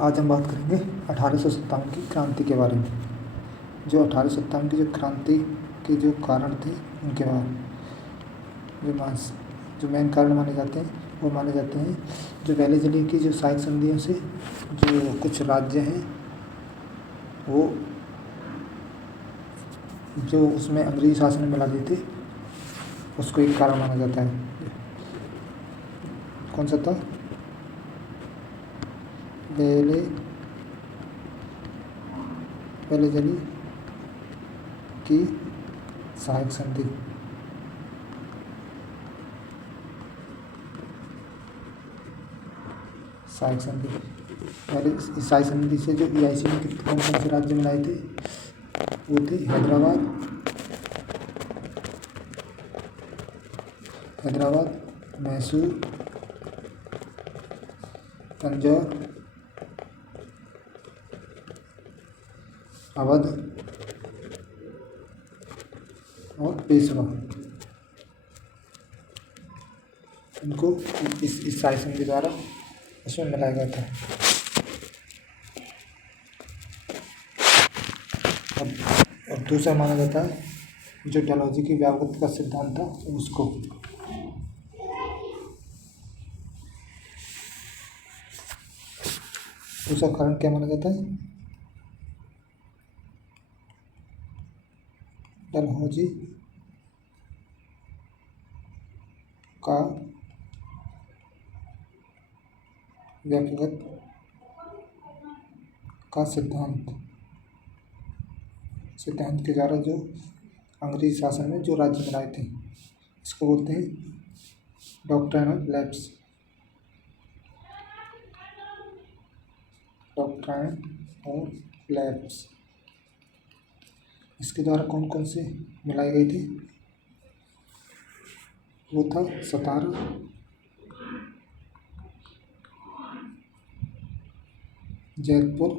आज हम बात करेंगे 1857 की क्रांति के बारे में। जो 1857 की जो क्रांति के जो कारण थे उनके बारे जो मेन कारण माने जाते हैं वो माने जाते हैं जो पहले जली की जो सहायक संधियों से जो कुछ राज्य हैं वो जो उसमें अंग्रेजी शासन में मिला दिए थे, उसको एक कारण माना जाता है। कौन सा था? पहले जली की सहायक संधि। सहायक संधि पहले इस सहायक संधि से जो EIC में कौन कौन से राज्य मिलाए थे वो थे हैदराबाद, मैसूर, तंजौर, अवध और पेशवा। इनको इस सहायक संधि द्वारा उसमें मिलाया गया था। और दूसरा माना जाता है जो डलहौजी की व्यावृत्ति का सिद्धांत था उसको। दूसरा कारण क्या माना जाता है? डलहौजी का व्यावृत्ति का सिद्धांत के द्वारा जो अंग्रेजी शासन में जो राज्य बनाए थे इसको बोलते हैं डॉक्ट्राइन ऑफ लैप्स। इसके द्वारा कौन कौन से मिलाए गए थे? वो था सतारा, जयपुर,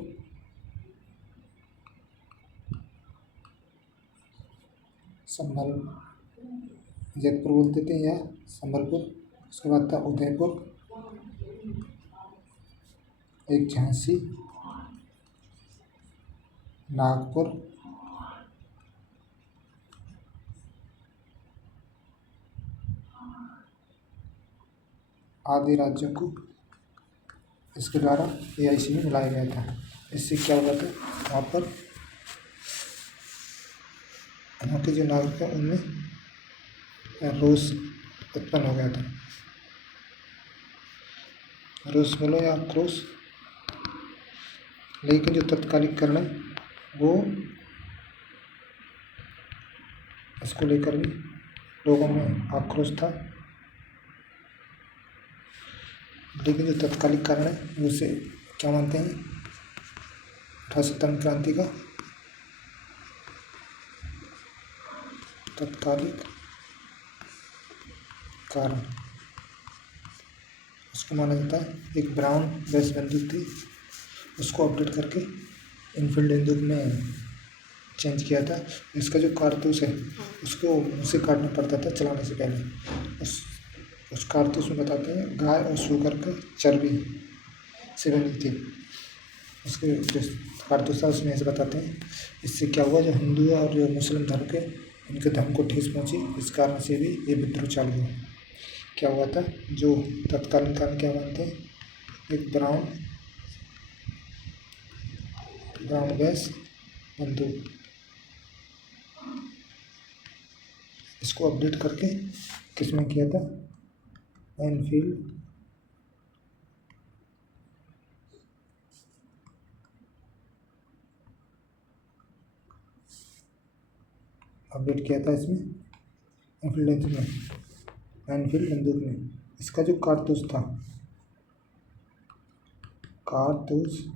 जयपुर बोलते थे या संबलपुर। उसके बाद था उदयपुर, एक झांसी, नागपुर, आदि राज्यों को इसके द्वारा EIC में मिलाया गया था। इससे क्या हुआ था? वहाँ के जो नागरिक हैं उनमें रोष उत्पन्न हो गया था। रोष बोलो या आक्रोश। लेकिन जो तत्कालिक कारण है वो इसको लेकर भी लोगों में आक्रोश था। लेकिन जो तत्कालिक कारण है उसे क्या मानते हैं? 1857 क्रांति का तत्कालिक कारण उसको माना जाता है एक ब्राउन बेस बंदूक थी, उसको अपडेट करके इनफील्ड बंदूक में चेंज किया था। इसका जो कारतूस है उसको उसे काटना पड़ता था चलाने से पहले। उस कारतूस में बताते हैं गाय और सूकर का चर्बी से बनी थी। उसके जो कारतूस था उसमें ऐसे बताते हैं इससे क्या हुआ, जो हिंदू और जो मुस्लिम धर्म के इनके धर्म को ठेस पहुंची, इस कारण से भी ये विद्रोह चालू हुआ। क्या हुआ था? जो तत्कालीन कारण क्या मानते हैं? एक ब्राउन गैस बंदूक, इसको अपडेट करके किसमें किया था? एनफील्ड अपडेट किया था इसमें एनफील्ड बंदूक में। इसका जो कारतूस था, कारतूस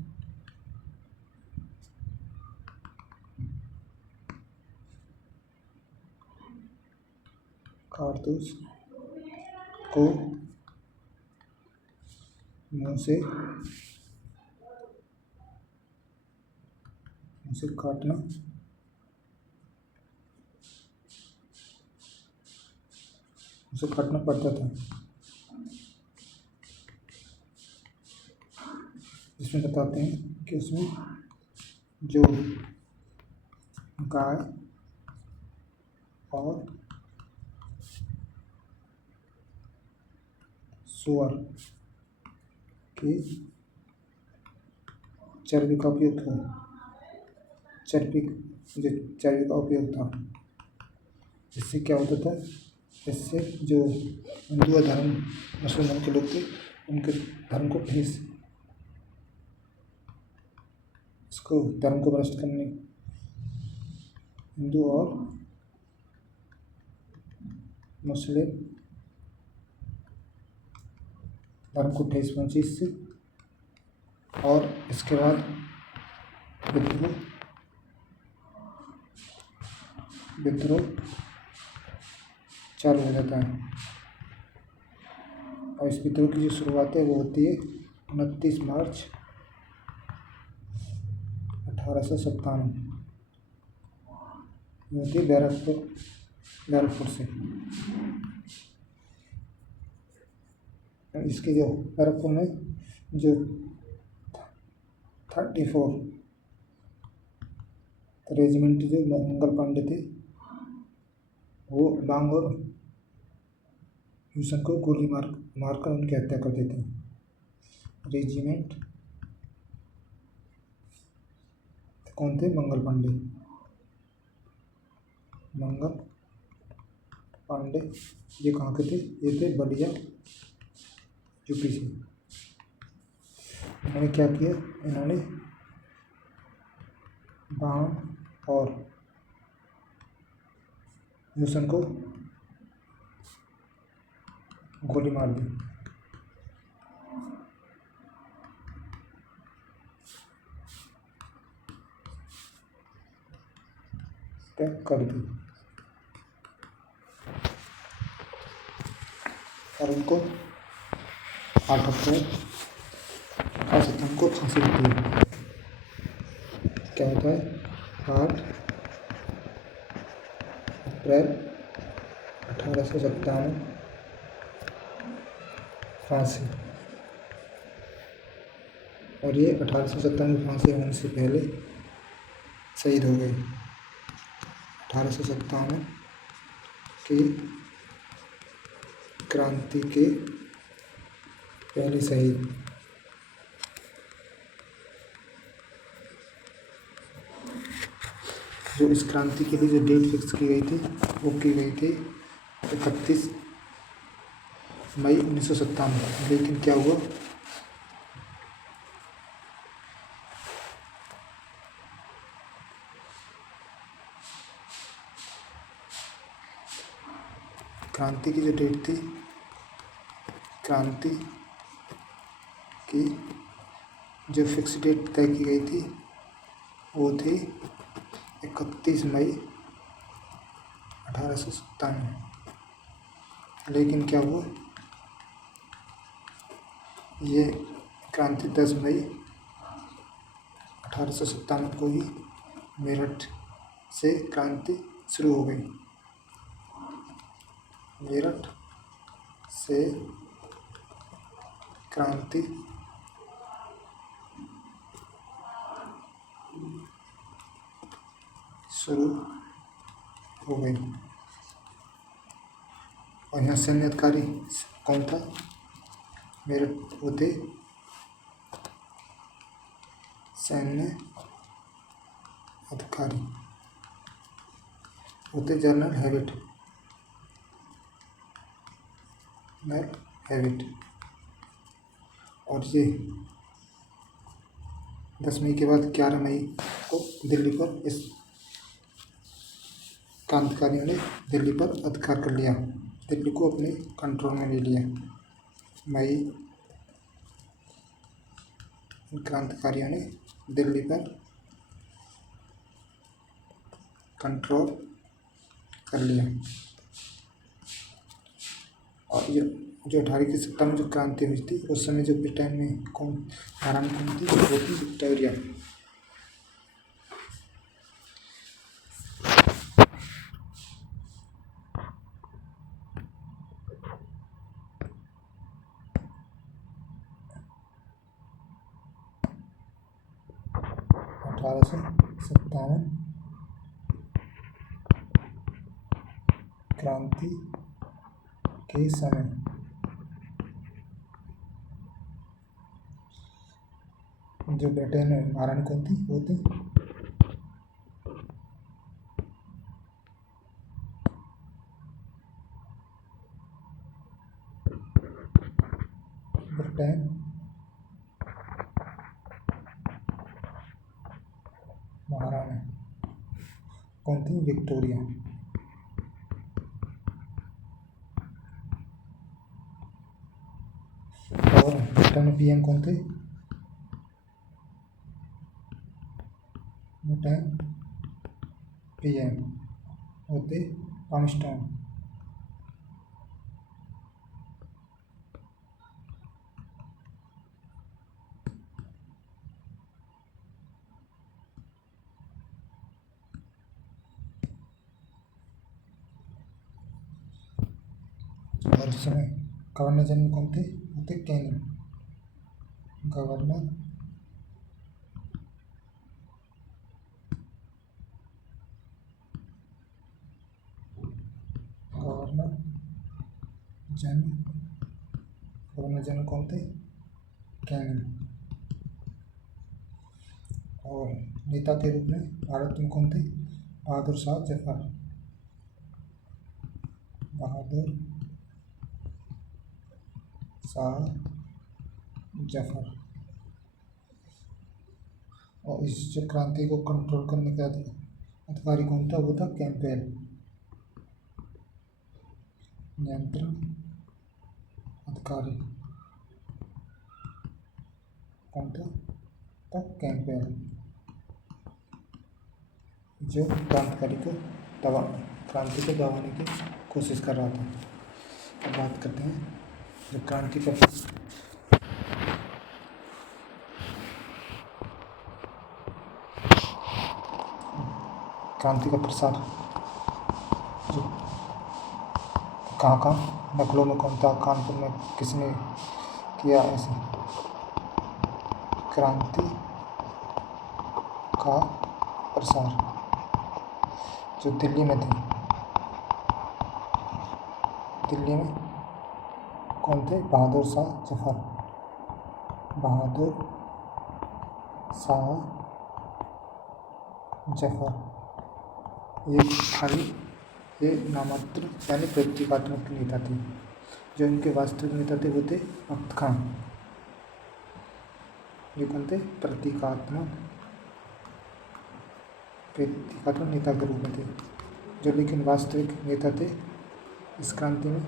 को मुंह से काटना पड़ता था। जिसमें बताते हैं कि उसमें जो गाय और सूअर के चर्बी का उपयोग था। चर्बी का उपयोग था, इससे क्या होता था, इससे जो हिंदू धर्म मुसलमान के लोग थे उनके धर्म को ठेस, इसको धर्म को भ्रष्ट करने, हिंदू और मुस्लिम धर्म को ठेस पहुंची इससे। और इसके बाद विद्रोह चालू हो जाता है। और इस विद्रोह की जो शुरुआत है वो होती है 29 मार्च 1857 होती है बैरकपुर से। इसके जो बैरकपुर में जो 34 रेजिमेंट जो मंगल पांडे थे वो बांग और ह्यूसन को गोली मारकर उनकी हत्या कर देते हैं। रेजिमेंट कौन थे? मंगल पांडे। ये कहाँ के थे? ये थे बलिया यूपी से। इन्होंने क्या किया? इन्होंने बांग और ह्यूसन को गोली मार दी। कर दी और उनको 8 अप्रैल 1857 को फांसी होती है। क्या होता है? 8 अप्रैल 1857 फांसी। और ये 1857 में फांसी होने से पहले शहीद हो गए। 1857 की क्रांति के पहले शहीद। जो इस क्रांति के लिए जो डेट फिक्स की गई थी वो की गई थी 31 मई 1957। लेकिन क्या हुआ? क्रांति की जो डेट थी, क्रांति की जो फिक्स डेट तय की गई थी वो थी 31 मई 1857। लेकिन क्या हुआ? ये क्रांति 10 मई 1857 को ही मेरठ से क्रांति शुरू हो गई। मेरठ से क्रांति शुरू हो गई। और यहाँ सैन्य अधिकारी कौन था? मेरठ होते सैन्य अधिकारी होते जनरल हैविट। और ये 10 मई के बाद 11 मई को दिल्ली पर इस क्रांतिकारियों ने दिल्ली पर अधिकार कर लिया, दिल्ली को अपने कंट्रोल में ले लिया। क्रांतिकारियों ने दिल्ली पर कंट्रोल कर लिया। और जो 18 में जो क्रांति हुई थी उस समय जो ब्रिटेन में महारानी कौन थी? वो थी विक्टोरिया। 1857 क्रांति के समय जो ब्रिटेन में महारानी कौन थी, वो थी ब्रिटेन महारानी कौन थी, विक्टोरिया। और ब्रिटेन में पीएम कौन थे, ब्रिटेन पीएम होते आर्मस्ट्रॉन्ग। और उस समय गवर्नर जनरल कौन थे, होते कैनिंग। गवर्नर जनरल कौन थे, कैनिंग। और नेता के रूप में भारत में कौन थे, बहादुर शाह जफर। बहादुर शाह जफर। और इस जो क्रांति को कंट्रोल करने का अधिकारी कौन था, वो था कैंपबेल। नियंत्रण अधिकारी कौन था, कैंपबेल, जो क्रांति को दबाने की कोशिश कर रहा था। अब बात करते हैं जो क्रांति का प्रसार जो कहाँ लखनऊ में कौन था, कानपुर में किसने किया, ऐसे क्रांति का प्रसार जो दिल्ली में थे। दिल्ली में कौन थे, बहादुर शाह जफर। बहादुर शाह जफर ये नामात्र यानी प्रतीकात्मक नेता थे। जो इनके वास्तविक नेता थे वो थे वक्त खान। ये कौन थे, प्रतीकात्मक नेता के रूप में थे। जो लेकिन वास्तविक नेता थे इस क्रांति में,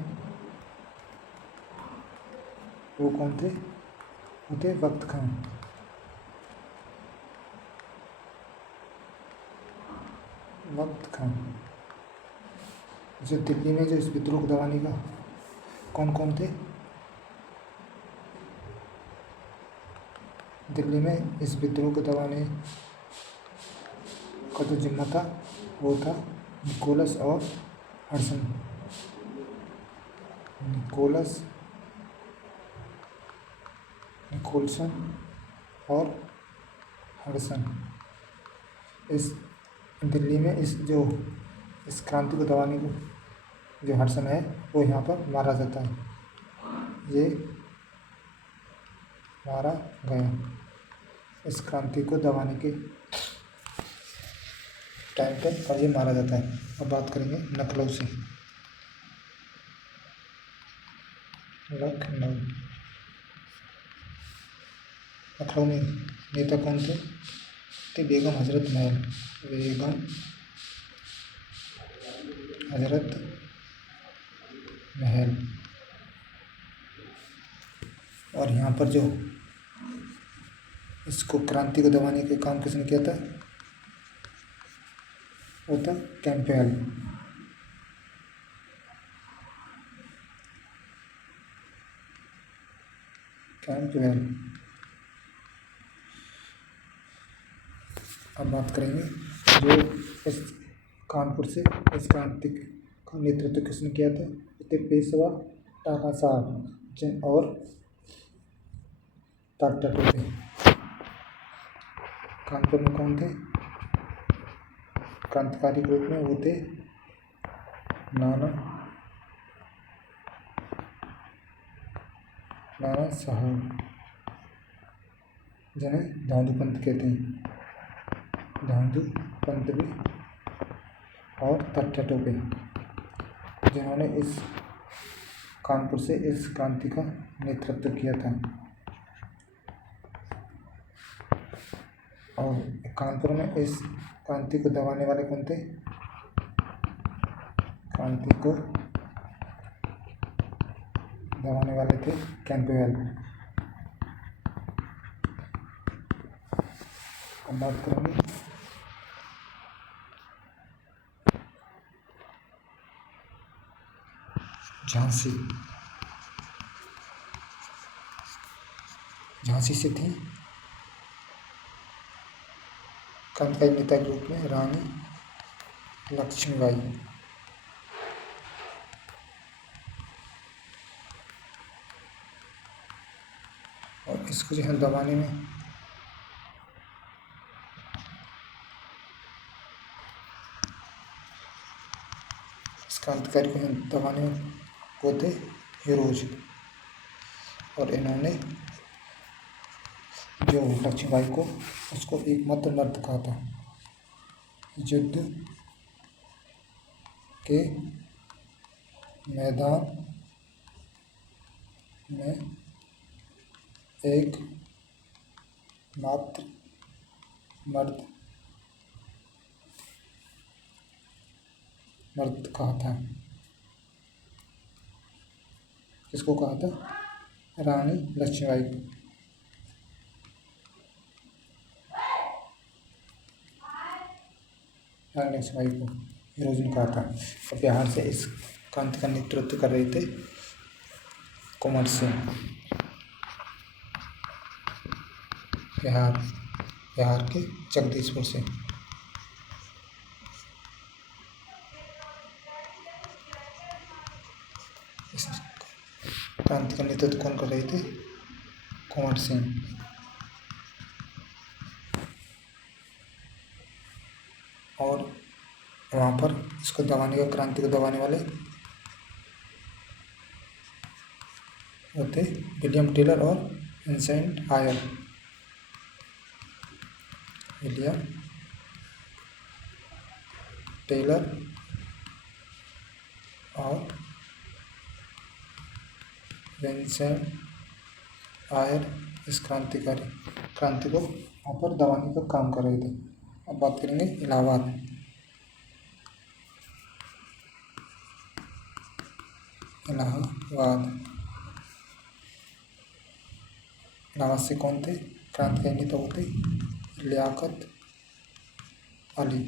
वो कौन थे, वो थे वक्त खान। वक्त खान जो दिल्ली में जो इस विद्रोह को दबाने का कौन थे, दिल्ली में इस विद्रोह को दबाने का जो जिम्मा था वो था निकोलस और हडसन। निकोलसन और हडसन। इस दिल्ली में इस क्रांति को दबाने को जो हडसन है वो यहाँ पर मारा जाता है। ये मारा गया इस क्रांति को दबाने के टाइम पे, और ये मारा जाता है। अब बात करेंगे लखनऊ से। लखनऊ में नेता कौन थे, बेगम हजरत महल। और यहाँ पर जो इसको क्रांति को दबाने के काम किसने किया था, वो था कैंपबेल। अब बात करेंगे जो इस कानपुर से इस क्रांति का नेतृत्व किसने किया था, पेशवा टाटा साहब और टाटा टोपे। कानपुर में कौन थे क्रांतिकारी ग्रुप में? वो थे नाना साहब, जिन्हें धांधू पंथ कहते हैं, धांधू पंथ भी, और तट्टा टोपे, जिन्होंने इस कानपुर से इस क्रांति का नेतृत्व किया था। और कानपुर में इस क्रांति को दबाने वाले कौन थे? क्रांति को दबाने वाले थे कैंपबेल। अब बात करेंगे झांसी से थी क्रांतिकारी नेता के रूप में रानी लक्ष्मीबाई। और इसको जो है दबाने में इस क्रांतिकारी को दबाने में वो थे हीरोज। और इन्होंने जो लक्ष्मीबाई को उसको एकमात्र मर्द कहा था। युद्ध के मैदान में एक मात्र मर्द कहा था। किसको कहा था? रानी लक्ष्मीबाई को। रानी लक्ष्मीबाई को हीरोज ने कहा था। और बिहार से इस क्रांति का नेतृत्व कर रहे थे कुंवर सिंह। बिहार के जगदीशपुर से। इस क्रांति का नेतृत्व कौन कर रहे थे? कुंवर सिंह। और वहाँ पर इसको दबाने का, क्रांति को दबाने वाले होते विलियम टेलर और विंसेंट आयर। विलियम टेलर और विंसेंट आयर इस क्रांति को वहाँ पर दबाने का काम कर रहे थे। अब बात करेंगे इलाहाबाद। इलाहाबाद से कौन थे क्रांतिकारी नेता? वो थे लियाकत अली।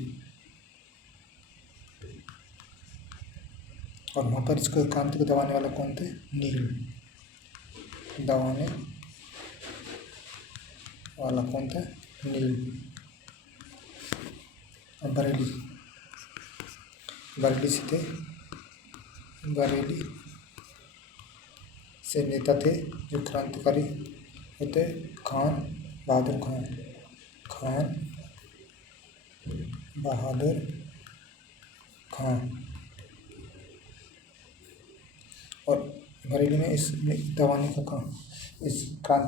और वहाँ पर इसको क्रांति को दबाने वाला कौन थे? नील। दबाने वाला कौन था? नील। और बरेली से नेता थे जो क्रांतिकारी होते खान बहादुर खान। और बरेली में इस क्रांति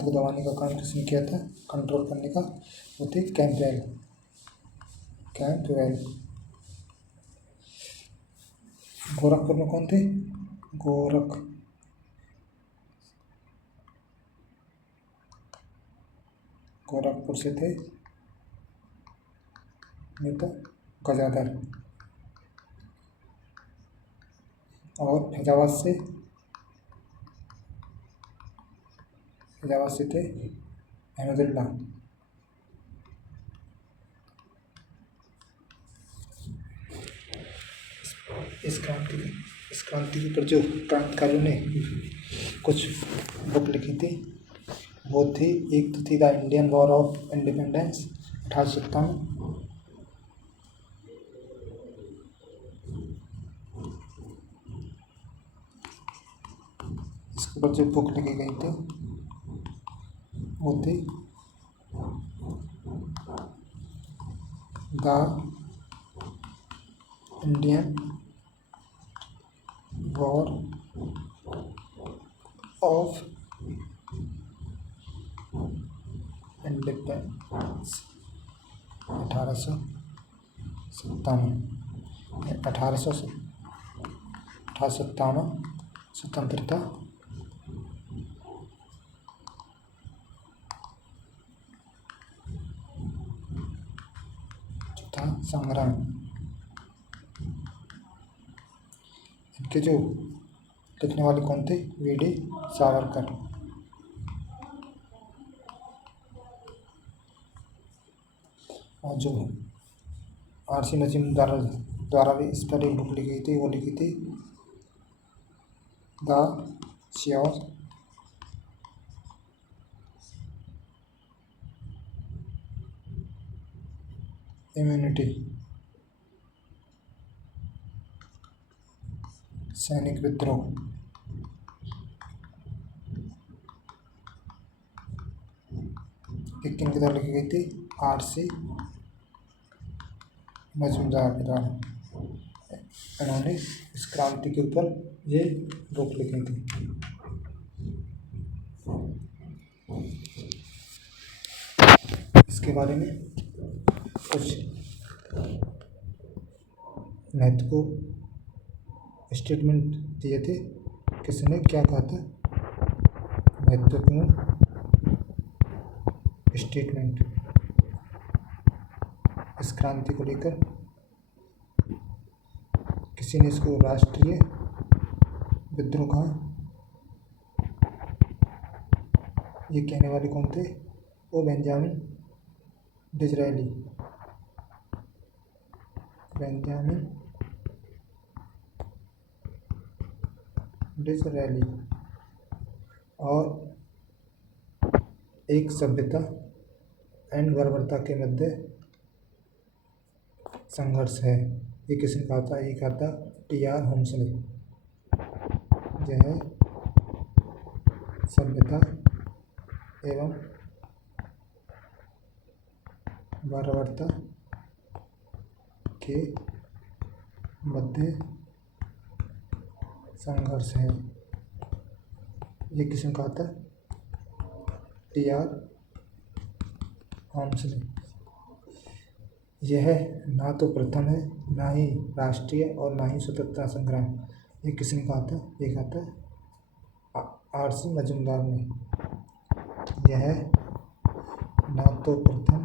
को दबाने का काम किसने किया था? कंट्रोल करने का वो थे कैंपबेल। गोरखपुर में कौन थे? गोरखपुर से थे नेता गजाधर। और फैजाबाद से थे अहमदुल्ला। इस क्रांति के ऊपर जो क्रांतिकारियों ने कुछ बुक लिखी थी वो थी, एक तो थी the Indian war of independence 1857। इसके ऊपर जो बुक लिखी गई थी वो थी the Indian war of independence 1857 1857 स्वतंत्रता तथा संग्राम। इनके जो लिखने वाले कौन थे? वीडी सावरकर। और जो आरसी मजूमदार द्वारा भी इस पर एक बुक लिखी गई थी, वो लिखी थी द श्योर इम्यूनिटी, सैनिक विद्रोह। एक किन के द्वारा लिखी गई थी? आरसी मजूमदार के द्वारा। इन्होंने इस क्रांति के ऊपर ये बुक लिखी थी। इसके बारे में कुछ महत्वपूर्ण स्टेटमेंट दिए थे। किसने क्या कहा था? महत्वपूर्ण स्टेटमेंट इस क्रांति को लेकर। किसी ने इसको राष्ट्रीय विद्रोह कहा। ये कहने वाले कौन थे? वो बेंजामिन डिज़रायली। Benjamin Disraeli. और एक सभ्यता एंड बर्बरता के मध्य संघर्ष है, ये किसने कहा था? ये कहा था टी.आर. होम्सले। यह सभ्यता एवं बर्बरता के मध्य संघर्ष है, ये किसने कहा था? टी.आर. होम्सले। यह ना तो प्रथम है, ना ही राष्ट्रीय और ना ही स्वतंत्रता संग्राम। ये किसने कहा था? ये कहा था आरसी मजूमदार ने। यह ना तो प्रथम,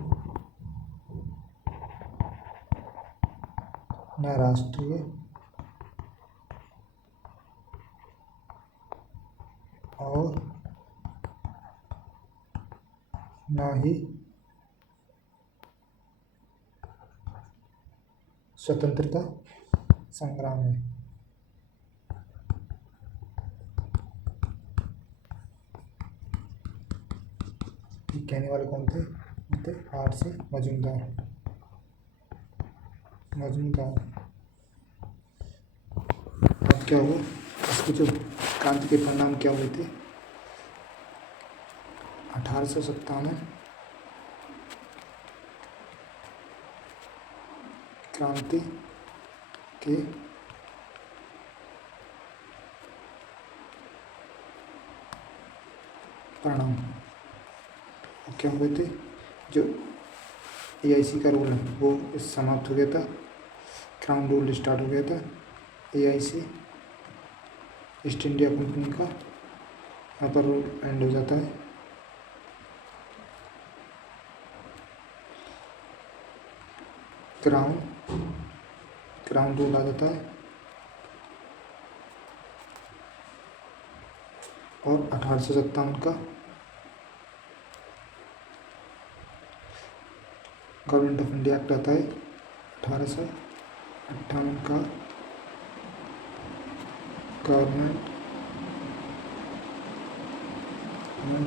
ना राष्ट्रीय और ना ही स्वतंत्रता संग्राम है। कहने वाले कौन थे? आरसी मजूमदार। अब क्या हुआ? इसके जो क्रांति के परिणाम क्या हुए थे? 1857 क्रांति के परिणाम क्या हुए थे? जो AIC का रूल है वो समाप्त हो गया था। क्राउन रूल स्टार्ट हो गया था। AIC ईस्ट इंडिया कंपनी का यहाँ पर रूल एंड हो जाता है। क्राउन रूल आ जाता है। और 1857 का गवर्नमेंट ऑफ इंडिया एक्ट आता है। 1858 का गवर्नमेंट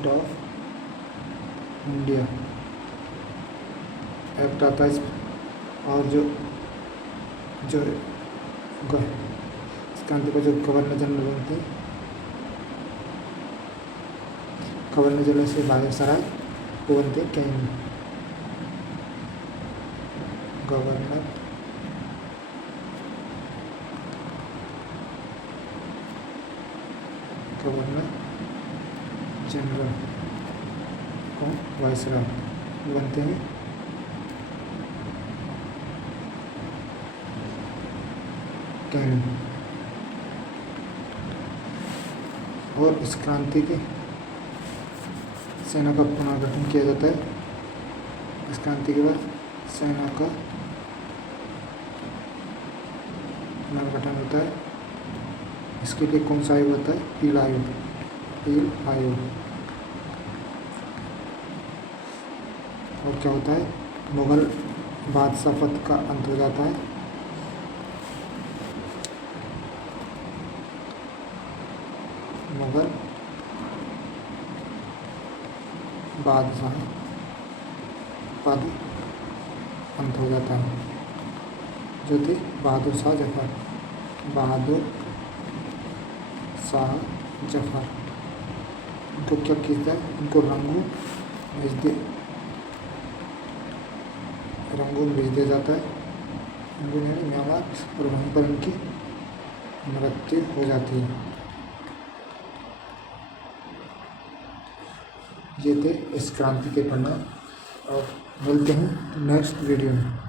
ऑफ इंडिया एक्ट आता है। और जो इस क्रांति को जो गवर्नर जनरल बनते हैं, गवर्नर जनरल से वायसराय वो बनते हैं कैनिंग। गवर्नर जनरल को वायसराय बनते हैं। कैन और इस क्रांति की सेना का पुनर्गठन किया जाता है। इस क्रांति के बाद सेना का पुनर्गठन होता है। इसके लिए कौन सा आयोग होता है? पील आयोग। पील आयोग। और क्या होता है? मुगल बादशाहत का अंत हो जाता है। मुगल बादशाह पद अंत हो जाता है। जो थे बहादुर शाह जफर। बहादुर शाह जफर इनको क्या किया जाए? इनको रंगून भेज दिया जाता है। रंगून यानी म्यांमार, और वहीं पर इनकी मृत्यु हो जाती है। ये थे इस क्रांति के परिणाम। और मिलते हैं नेक्स्ट वीडियो में।